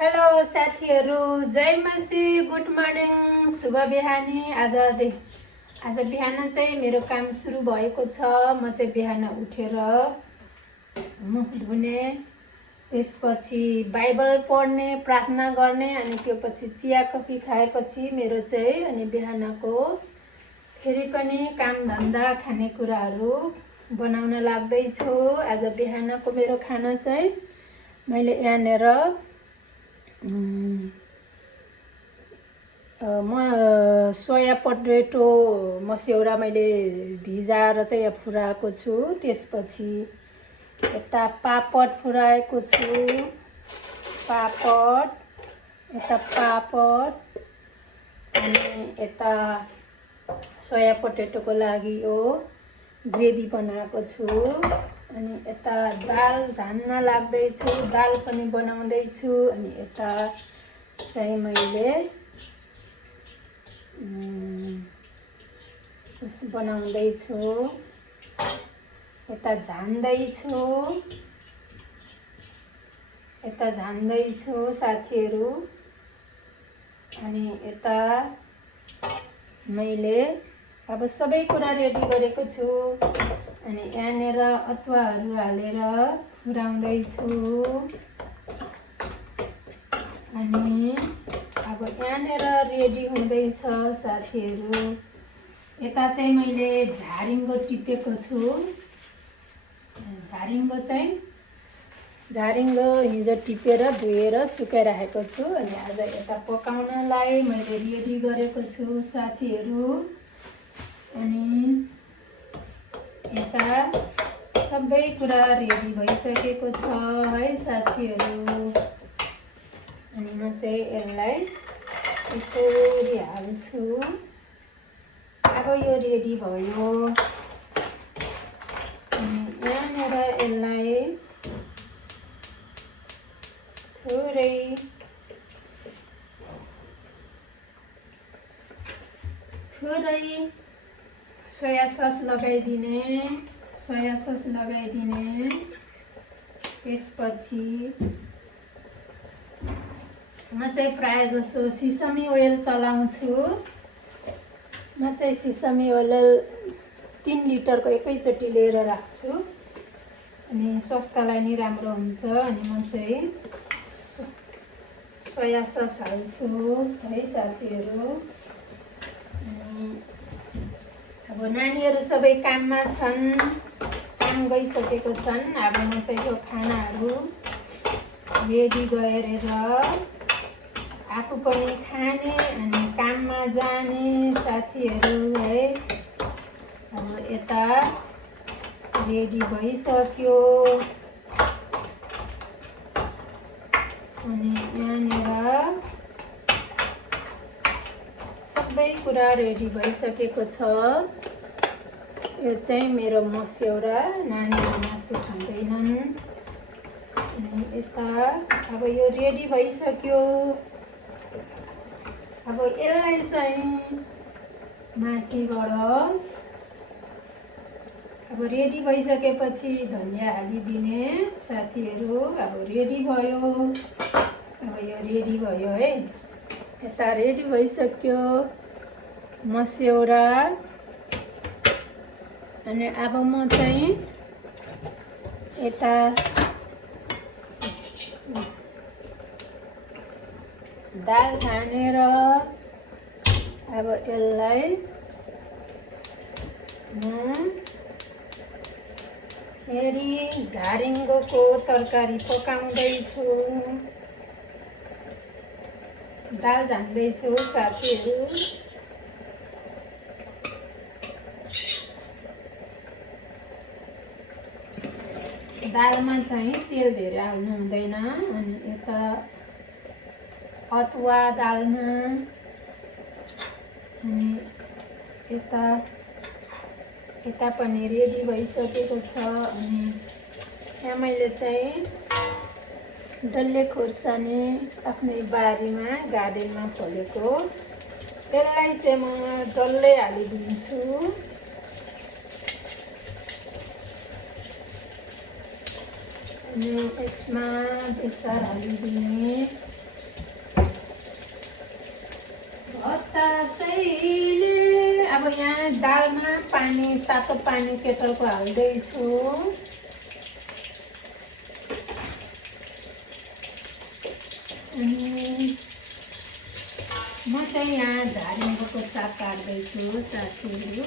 Hello साथीहरू, जय मसी, good morning, शुभ बिहानी। आज बिहान चाहिँ मेरो काम सुरु भएको छ। म चाहिँ बिहान उठेर मुख धुने, त्यसपछि बाइबल पढ्ने, प्रार्थना गर्ने, अनि त्योपछि चिया कफी खाएपछि मेरो चाहिँ अनि बिहानको फेरि पनि काम धन्दा खानेकुराहरू बनाउन लाग्दैछु। आज बिहानको मेरो खाना चाहिँ मैले यहाँनिर सोया पोटेटो मस्यौरा मैले भिजाएर चाहिँ यहाँ फुराएको छु। त्यसपछि यता पापड फुराएको छु, पापड अनि यता सोया पोटेटोको लागि हो ग्रेभी बनाएको छु। अनि यता दाल झान्न लाग्दैछु, दाल पनि बनाउँदैछु। अनि यता चाहिँ मैले बनाउँदैछु, यता झान्दैछु साथीहरू। अनि यता मैले अब सबै कुरा रेडी गरेको छु। अनि यहाँनिर अदुवाहरू हालेर फुराउँदैछु। अनि अब यहाँनिर रेडी हुँदैछ साथीहरू। यता चाहिँ मैले झारिङ्गो टिपेको छु। झारिङ्गो हिजो टिपेर धोएर सुकाइराखेको छु। अनि आज यता पकाउनलाई मैले रेडी गरेको छु साथीहरू। अनि यता सबै कुरा रेडी भइसकेको छ है साथीहरू। अनि म चाहिँ यसलाई यसरी हाल्छु। अब यो रेडी भयो। अनि यहाँनिर यसलाई थोरै सोया सस लगाइदिने। त्यसपछि म चाहिँ प्राय जसो सिसमी ओइल चलाउँछु। म चाहिँ सिसमी ओइल 3 लिटरको एकैचोटि लिएर राख्छु। अनि स्वास्थ्यलाई नि राम्रो हुन्छ। अनि म चाहिँ सोया सस हाल्छु है साथीहरू। अब नानीहरू सबै काममा छन्, काम गइसकेको छन्। अब म चाहिँ यो खानाहरू रेडी गरेर आफू पनि खाने अनि काममा जाने साथीहरू है। अब यता रेडी भइसक्यो। अनि यहाँनिर सबै कुरा रेडी भइसकेको छ। यो चाहिँ मेरो मस्यौरा, नानीहरू मासु खाँदैनन्। अनि यता अब यो रेडी भइसक्यो। अब यसलाई चाहिँ माथिबाट अब रेडी भइसकेपछि धनिया हालिदिने साथीहरू। अब रेडी भयो। अब यो रेडी भयो है। यता रेडी भइसक्यो मस्यौरा। अनि अब म चाहिँ यता दाल छानेर अब यसलाई म फेरि झारिङ्गोको तरकारी पकाउँदैछु। दाल झान्दैछु साथीहरू। दालमा चाहिँ तेल धेरै हाल्नु हुँदैन। अनि यता अदुवा दालमा। अनि यता पनि रेडी भइसकेको छ। अनि यहाँ मैले चाहिँ डल्ले खोर्सानी आफ्नै बारीमा गार्डनमा फलेको, त्यसलाई चाहिँ म डल्लै हालिदिन्छु। अनि यसमा बेसार हालिदिने। यहाँ दालमा पानी, तातो पानी केटलको हाल्दैछु। अनि म चाहिँ यहाँ झारिङ्गोको साग काट्दैछु साथीहरू।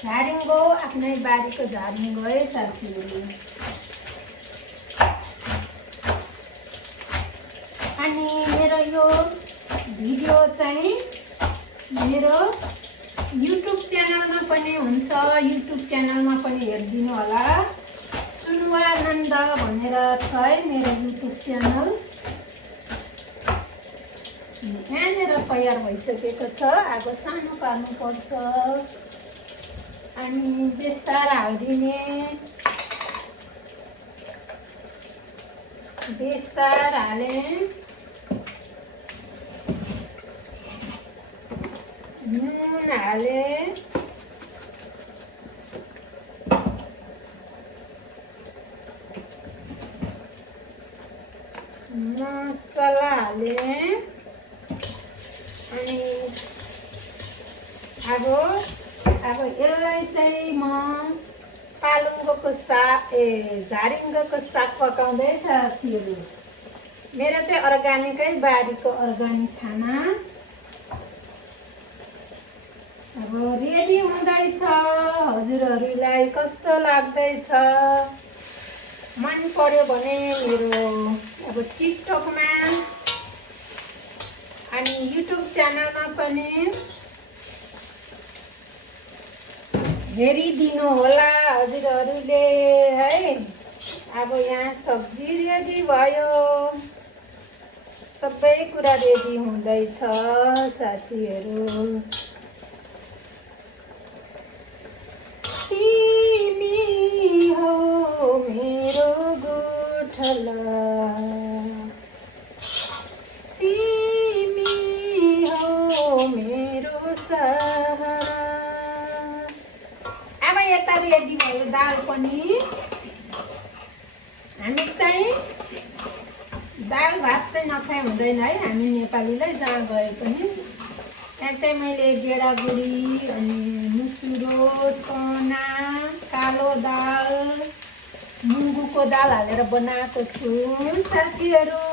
झारिङ्गो आफ्नै बारीको झारिङ्गो है साथीहरू। अनि मेरो यो भिडियो चाहिँ मेरो युट्युब च्यानलमा पनि हुन्छ, युट्युब च्यानलमा पनि हेरिदिनु होला। सुनवानन्द भनेर छ है मेरो युट्युब च्यानल। यहाँनिर तयार भइसकेको छ। आगो सानो पार्नुपर्छ अनि बेसार हालिदिने। बेसार हालेँ, नुन हालेँ, मसला हालेँ अनि अब यसलाई चाहिँ म पालुङ्गोको साग झारिङ्गोको साग पकाउँदैछ साथीहरू। मेरो चाहिँ अर्ग्यानिकै बारीको अर्ग्यानिक खाना अब रेडी हुँदैछ। हजुरहरूलाई कस्तो लाग्दैछ? मन पर्यो भने मेरो अब टिकटकमा अनि युट्युब च्यानलमा पनि हेरिदिनु होला हजुरहरूले है। अब यहाँ सब्जी रेडी भयो, सबै कुरा रेडी हुँदैछ साथीहरू। तिमी हो मेरो गोठला, तिमी हो मेरो सहारा। अब यता रेडी भयो दाल पनि। हामी चाहिँ दाल भात चाहिँ नखाइ हुँदैन है हामी नेपालीलाई जहाँ गए पनि। यहाँ चाहिँ मैले गेडागुडी अनि मुसुरो, चना, कालो दाल, मुङ्गुको दाल हालेर बनाएको छु साथीहरू।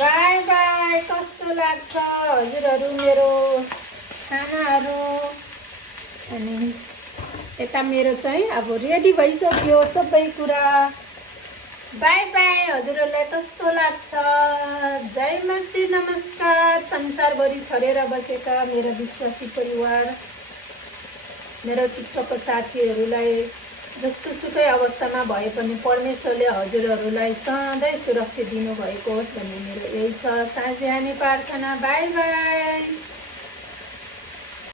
बाई बाई, कस्तो लाग्छ हजुरहरू मेरो खानाहरू? अनि यता मेरो चाहिँ अब रेडी भइसक्यो सबै कुरा। बाई बाई, हजुरहरूलाई कस्तो लाग्छ? जय मसी, नमस्कार। संसारभरि छरेर बसेका मेरो विश्वासी परिवार, मेरो टिकटकको साथीहरूलाई जस्तो सुकै अवस्थामा भए पनि परमेश्वरले हजुरहरूलाई सधैँ सुरक्षित दिनुभएको होस् भन्ने मेरो यही छ साँझ बिहानी प्रार्थना। By by.